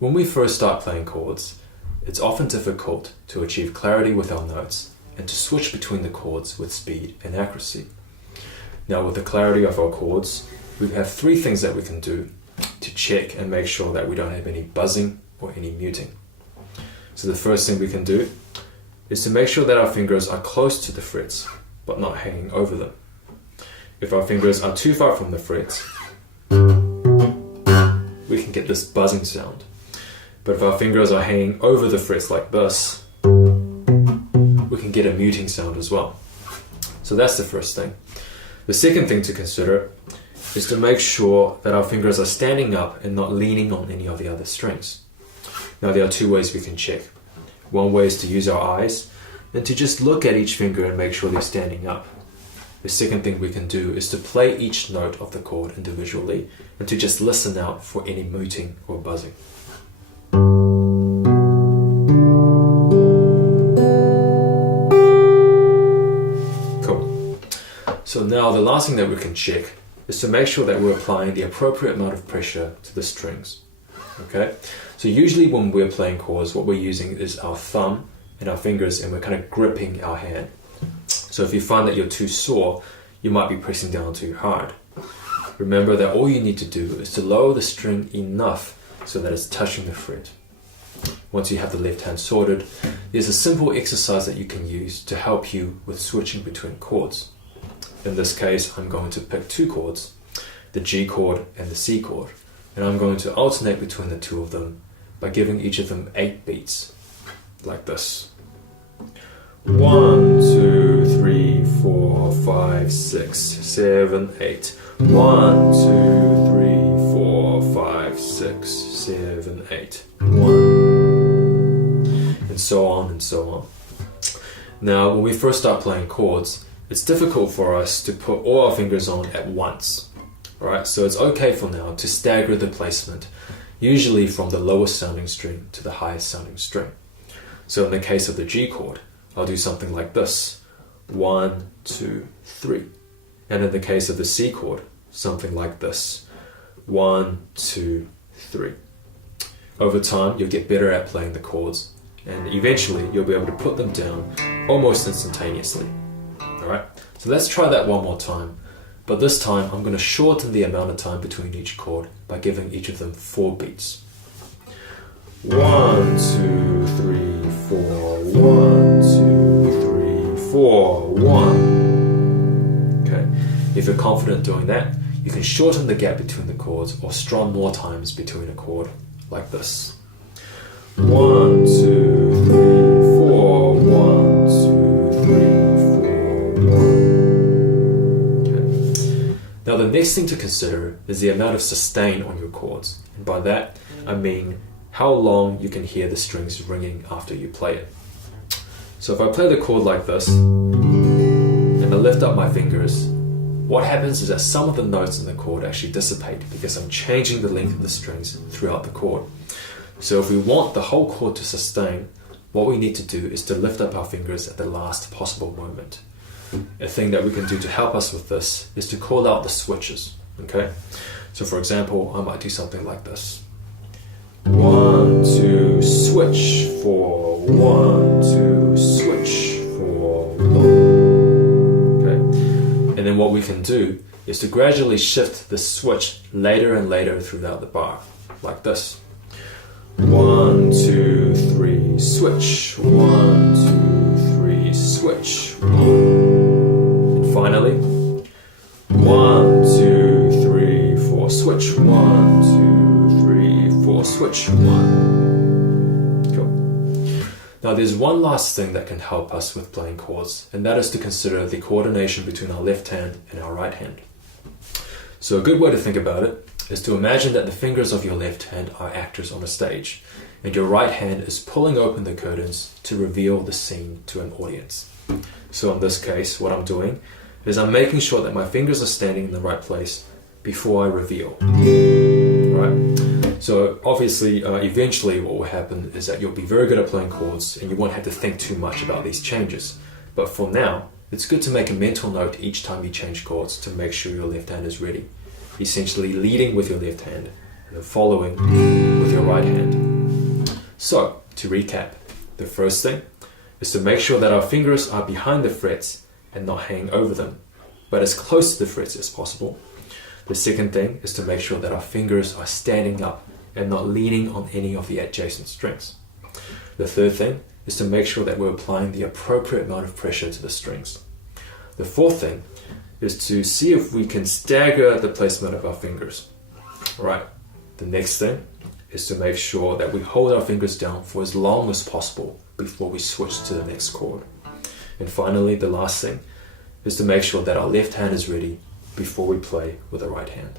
When we first start playing chords, it's often difficult to achieve clarity with our notes and to switch between the chords with speed and accuracy. Now, with the clarity of our chords, we have three things that we can do to check and make sure that we don't have any buzzing or any muting. So the first thing we can do is to make sure that our fingers are close to the frets, but not hanging over them. If our fingers are too far from the frets, we can get this buzzing sound. But if our fingers are hanging over the frets like this, we can get a muting sound as well. So that's the first thing. The second thing to consider is to make sure that our fingers are standing up and not leaning on any of the other strings. Now, there are two ways we can check. One way is to use our eyes and to just look at each finger and make sure they're standing up. The second thing we can do is to play each note of the chord individually and to just listen out for any muting or buzzing. Cool. So now the last thing that we can check is to make sure that we're applying the appropriate amount of pressure to the strings. Okay? So usually when we're playing chords, what we're using is our thumb and our fingers, and we're kind of gripping our hand. So if you find that you're too sore, you might be pressing down too hard. Remember that all you need to do is to lower the string enough so that it's touching the fret. Once you have the left hand sorted, there's a simple exercise that you can use to help you with switching between chords. In this case, I'm going to pick two chords, the G chord and the C chord, and I'm going to alternate between the two of them by giving each of them 8 beats, like this. 1, 2, 3, 4, 5, 6, 7, 8. 1, 2, 3, 4, 5, 6, 7, 8. 1. And so on and so on. Now, when we first start playing chords, it's difficult for us to put all our fingers on at once. Alright, so it's okay for now to stagger the placement, usually from the lowest sounding string to the highest sounding string. So in the case of the G chord, I'll do something like this. 1, 2, 3. And in the case of the C chord, something like this. 1, 2, 3. Over time, you'll get better at playing the chords, and eventually you'll be able to put them down almost instantaneously. Alright, so let's try that one more time. But this time, I'm going to shorten the amount of time between each chord by giving each of them 4 beats. 1, 2, 3, 4, 1, 2, 3, 4, 1. Okay, if you're confident doing that, you can shorten the gap between the chords or strum more times between a chord, like this. 1, 2, 3, 4, 1, 2, 3, 4, 1. Now the next thing to consider is the amount of sustain on your chords, and by that I mean how long you can hear the strings ringing after you play it. So if I play the chord like this, and I lift up my fingers, what happens is that some of the notes in the chord actually dissipate because I'm changing the length of the strings throughout the chord. So if we want the whole chord to sustain, what we need to do is to lift up our fingers at the last possible moment. A thing that we can do to help us with this is to call out the switches. Okay? So for example, I might do something like this. 1, 2, switch, 4, 1, 2, switch, 4, 1. Okay? And then what we can do is to gradually shift the switch later and later throughout the bar, like this. 1, 2, 3, switch, 1, 2, 3, switch, 1. Finally, 1, 2, 3, 4, switch, 1, 2, 3, 4, switch, 1. Cool. Now there's one last thing that can help us with playing chords, and that is to consider the coordination between our left hand and our right hand. So a good way to think about it is to imagine that the fingers of your left hand are actors on a stage, and your right hand is pulling open the curtains to reveal the scene to an audience. So in this case, what I'm doing is I'm making sure that my fingers are standing in the right place before I reveal. Right? So obviously, eventually what will happen is that you'll be very good at playing chords and you won't have to think too much about these changes. But for now, it's good to make a mental note each time you change chords to make sure your left hand is ready. Essentially leading with your left hand and then following with your right hand. So, to recap, the first thing is to make sure that our fingers are behind the frets and not hanging over them, but as close to the frets as possible. The second thing is to make sure that our fingers are standing up and not leaning on any of the adjacent strings. The third thing is to make sure that we're applying the appropriate amount of pressure to the strings. The fourth thing is to see if we can stagger the placement of our fingers. Right. The next thing is to make sure that we hold our fingers down for as long as possible before we switch to the next chord. And finally, the last thing is to make sure that our left hand is ready before we play with the right hand.